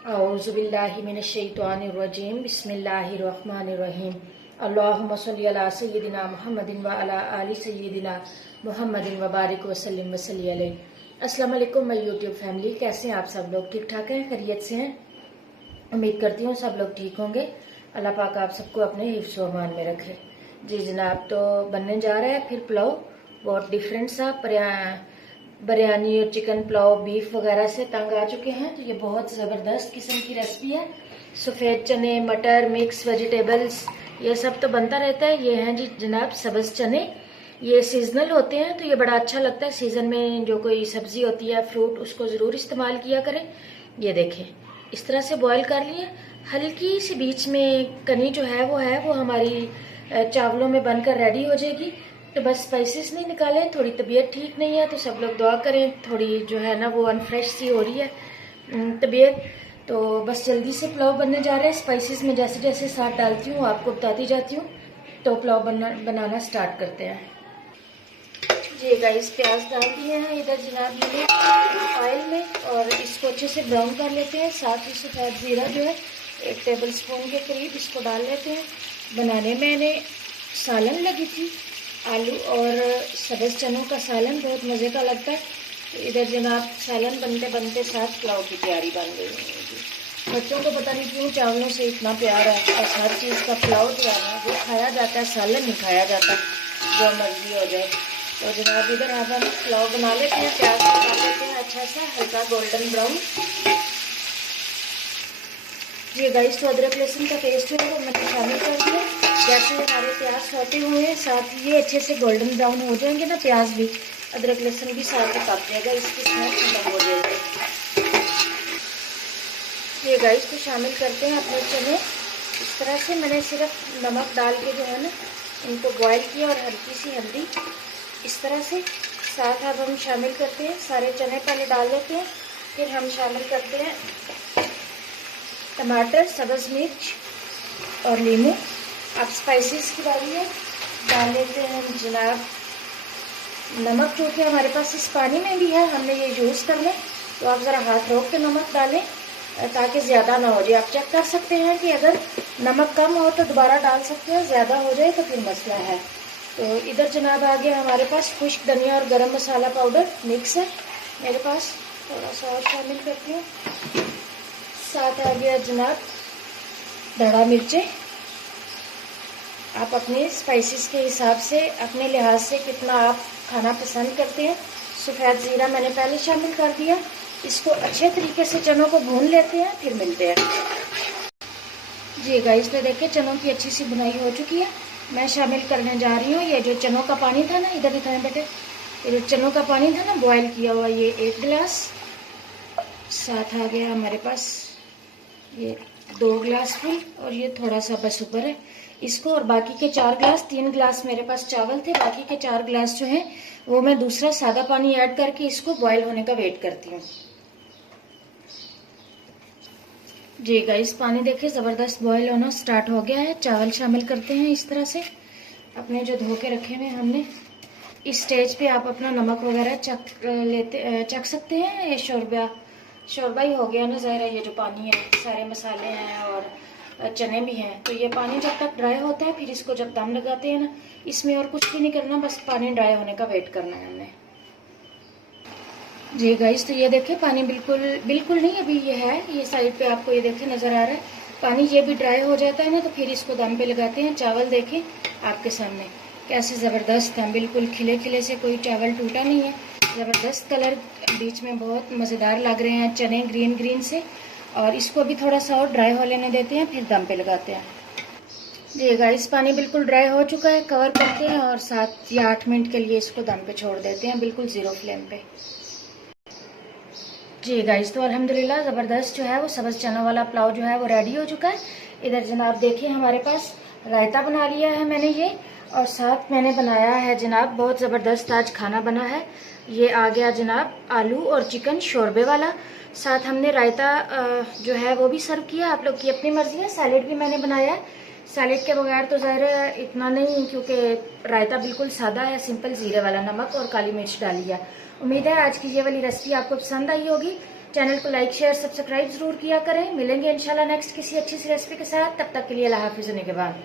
औज़ुबिल्लाहिमिनश्शैतानिर्रजीम बिस्मिल्लाहिर्रहमानिर्रहीम अल्लाहुम्मा सल्लि अला सय्यिदिना मुहम्मदिन व अला आलि सय्यिदिना मुहम्मदिन व बारिक वसल्लिम वसल्ली अलैहि। अस्सलाम वालेकुम माय यूट्यूब फैमिली, कैसे हैं आप सब लोग? ठीक ठाक हैं, खैरियत से हैं? उम्मीद करती हूँ सब लोग ठीक होंगे। अल्लाह पाक आप सबको अपने हिफ्ज़ व अमान में रखे। जी जनाब, तो बनने जा रहा है फिर पुलाव, बहुत डिफरेंट सा। बिरयानी और चिकन पुलाव बीफ वगैरह से तंग आ चुके हैं, तो ये बहुत ज़बरदस्त किस्म की रेसिपी है। सफ़ेद चने, मटर, मिक्स वेजिटेबल्स, ये सब तो बनता रहता है। ये हैं जी जनाब सब्ज़ चने, ये सीजनल होते हैं, तो ये बड़ा अच्छा लगता है। सीज़न में जो कोई सब्ज़ी होती है, फ्रूट, उसको ज़रूर इस्तेमाल किया करें। ये देखें, इस तरह से बॉईल कर लिए। हल्की सी बीच में कनी जो है वो हमारी चावलों में बनकर रेडी हो जाएगी। तो बस स्पाइसेस नहीं निकाले, थोड़ी तबीयत ठीक नहीं है, तो सब लोग दुआ करें। थोड़ी जो है ना वो अनफ्रेश सी हो रही है तबीयत, तो बस जल्दी से पुलाव बनने जा रहे हैं। स्पाइसेस में जैसे जैसे साथ डालती हूँ आपको बताती जाती हूँ। तो पुलाव बनाना स्टार्ट करते हैं। जी गाइस, प्याज डाल दिए हैं इधर जनाब मैंने ऑयल में, और इसको अच्छे से ब्राउन कर लेते हैं। साथ ही सफ़ेद ज़ीरा जो है 1 टेबल स्पून के करीब इसको डाल लेते हैं। बनाने में मैंने सालन लगी थी, आलू और सब्ज़ चनों का सालन बहुत मज़े का लगता है। तो इधर जनाब सालन बनते बनते साथ पुलाव की तैयारी बन गई है। बच्चों को पता नहीं क्यों चावलों से इतना प्यार है, और हर चीज़ का पुलाव जो है ना वो खाया जाता है, सालन नहीं खाया जाता, जो मर्जी हो जाए। तो जनाब इधर आप हम पुलाव बना लेते हैं। प्याज डाल लेते हैं अच्छा सा हल्का गोल्डन ब्राउन। ये गाइस, तो अदरक लहसुन का पेस्ट है वो मैंने शामिल कर दिया। जैसे हमारे प्याज होते हुए हैं, साथ ये अच्छे से गोल्डन ब्राउन हो जाएंगे ना, प्याज भी, अदरक लहसुन भी साथ में पक जाएगा, इसकी स्मेल खत्म हो जाएगी। ये गाइस, तो शामिल करते हैं अपने चने। इस तरह से मैंने सिर्फ नमक डाल के जो है ना इनको बॉयल किया, और हल्की सी हल्दी इस तरह से। साथ अब हम शामिल करते हैं सारे चने, पहले डाल देते हैं, फिर हम शामिल करते हैं टमाटर, सब्ज़ मिर्च और नींबू। अब स्पाइसेस की बारी है, डाल लेते हैं हम जनाब नमक, जो कि हमारे पास इस पानी में भी है, हमने ये यूज़ कर लें। तो आप ज़रा हाथ रोक के नमक डालें ताकि ज़्यादा ना हो जाए। आप चेक कर सकते हैं कि अगर नमक कम हो तो दोबारा डाल सकते हैं, ज़्यादा हो जाए तो फिर मसला है। तो इधर जनाब आ गया हमारे पास खुश्क धनिया और गरम मसाला पाउडर मिक्स है मेरे पास, थोड़ा सा और शामिल करती हूँ। साथ आ गया जनाब धड़ा मिर्चें। आप अपने स्पाइसेस के हिसाब से, अपने लिहाज से कितना आप खाना पसंद करते हैं। सफ़ेद ज़ीरा मैंने पहले शामिल कर दिया। इसको अच्छे तरीके से चनों को भून लेते हैं, फिर मिलते हैं। जी गाइस, तो देखिए चनों की अच्छी सी बुनाई हो चुकी है। मैं शामिल करने जा रही हूँ ये जो चनों का पानी था ना, इधर दिखाएं बेटे, ये जो चनों का पानी था ना बॉयल किया हुआ, ये 1 गिलास। साथ आ गया हमारे पास ये 2 गिलास फुल, और ये थोड़ा सा बस ऊपर है इसको। और बाकी के 4 गिलास, 3 गिलास मेरे पास चावल थे, बाकी के 4 गिलास जो हैं वो मैं दूसरा सादा पानी ऐड करके इसको बॉयल होने का वेट करती हूँ। जी गाइस, पानी देखिए ज़बरदस्त बॉयल होना स्टार्ट हो गया है। चावल शामिल करते हैं इस तरह से अपने जो धो के रखे हुए हमने। इस स्टेज पे आप अपना नमक वगैरह चख सकते हैं। ये शोरबा ही हो गया ना ज़ाहिर है, ये जो पानी है, सारे मसाले हैं और चने भी हैं। तो ये पानी जब तक ड्राई होता है, फिर इसको जब दम लगाते हैं ना, इसमें और कुछ भी नहीं करना, बस पानी ड्राई होने का वेट करना है हमने। जी गाइस, तो ये देखिए पानी बिल्कुल नहीं, अभी ये है, ये साइड पे आपको ये देखिए नज़र आ रहा है पानी। ये भी ड्राई हो जाता है ना, तो फिर इसको दम पे लगाते हैं। चावल देखें आपके सामने कैसे ज़बरदस्त हैं, बिल्कुल खिले खिले से, कोई चावल टूटा नहीं है। ज़बरदस्त कलर, बीच में बहुत मज़ेदार लग रहे हैं चने ग्रीन ग्रीन से। और इसको भी थोड़ा सा और ड्राई हो लेने देते हैं, फिर दम पे लगाते हैं। जी गाइस, पानी बिल्कुल ड्राई हो चुका है। कवर करते हैं और 7 या 8 मिनट के लिए इसको दम पे छोड़ देते हैं, बिल्कुल ज़ीरो फ्लेम पे। जी गाइस, तो अल्हम्दुलिल्लाह ज़बरदस्त जो है वो सब्ज़ चनों वाला पुलाव जो है वो रेडी हो चुका है। इधर जनाब देखिए हमारे पास रायता बना लिया है मैंने ये, और साथ मैंने बनाया है जनाब, बहुत ज़बरदस्त आज खाना बना है। ये आ गया जनाब आलू और चिकन शोरबे वाला। साथ हमने रायता जो है वो भी सर्व किया। आप लोग की अपनी मर्ज़ी है। सैलेड भी मैंने बनाया है। सैलेड के बगैर तो ज़ाहिर है इतना नहीं, क्योंकि रायता बिल्कुल सादा है, सिंपल ज़ीरे वाला, नमक और काली मिर्च डाली है। उम्मीद है आज की ये वाली रेसिपी आपको पसंद आई होगी। चैनल को लाइक शेयर सब्सक्राइब जरूर किया करें। मिलेंगे इंशाल्लाह नेक्स्ट किसी अच्छी सी रेसिपी के साथ। तब तक के लिए अल्लाह हाफिज़। होने के बाद